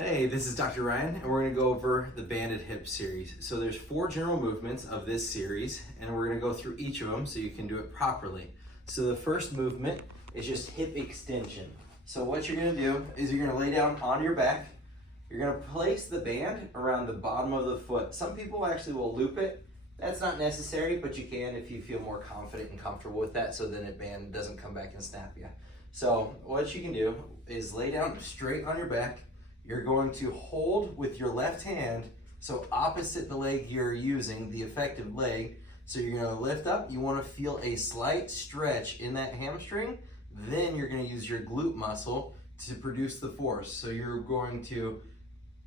Hey, this is Dr. Ryan, and we're going to go over the banded hip series. So there's 4 general movements of this series, and we're going to go through each of them so you can do it properly. So the first movement is just hip extension. So what you're going to do is you're going to lay down on your back. You're going to place the band around the bottom of the foot. Some people actually will loop it. That's not necessary, but you can if you feel more confident and comfortable with that, so then the band doesn't come back and snap you. So what you can do is lay down straight on your back. You're going to hold with your left hand, so opposite the leg you're using, the effective leg. So you're going to lift up. You want to feel a slight stretch in that hamstring. Then you're going to use your glute muscle to produce the force. So you're going to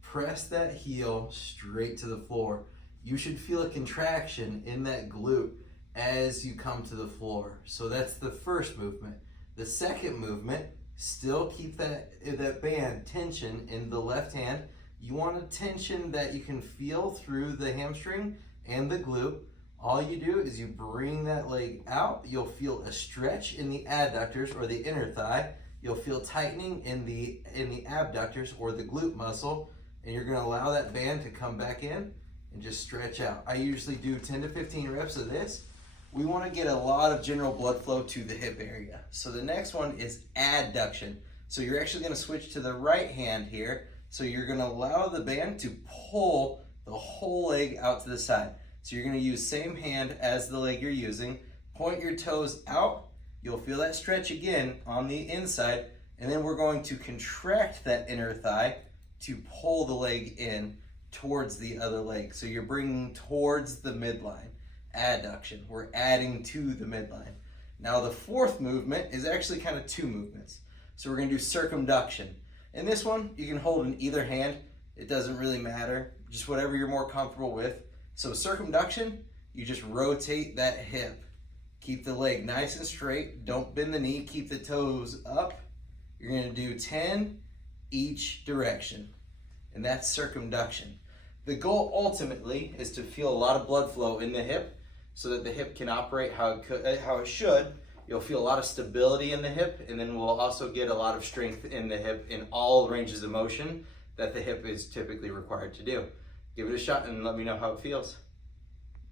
press that heel straight to the floor. You should feel a contraction in that glute as you come to the floor. So that's the first movement. The second movement, still keep that band tension in the left hand. You want a tension that you can feel through the hamstring and the glute. All you do is you bring that leg out. You'll feel a stretch in the adductors or the inner thigh. You'll feel tightening in the abductors or the glute muscle, and you're going to allow that band to come back in and just stretch out. I usually do 10 to 15 reps of this. We want to get a lot of general blood flow to the hip area. So the next one is adduction. So you're actually going to switch to the right hand here. So you're going to allow the band to pull the whole leg out to the side. So you're going to use same hand as the leg you're using. Point your toes out. You'll feel that stretch again on the inside. And then we're going to contract that inner thigh to pull the leg in towards the other leg. So you're bringing towards the midline. Adduction. We're adding to the midline. Now the fourth movement is actually kind of 2 movements. So we're going to do circumduction. In this one, you can hold in either hand. It doesn't really matter. Just whatever you're more comfortable with. So circumduction, you just rotate that hip. Keep the leg nice and straight. Don't bend the knee. Keep the toes up. You're going to do 10 each direction. And that's circumduction. The goal ultimately is to feel a lot of blood flow in the hip so that the hip can operate how it should. You'll feel a lot of stability in the hip, and then we'll also get a lot of strength in the hip in all ranges of motion that the hip is typically required to do. Give it a shot and let me know how it feels.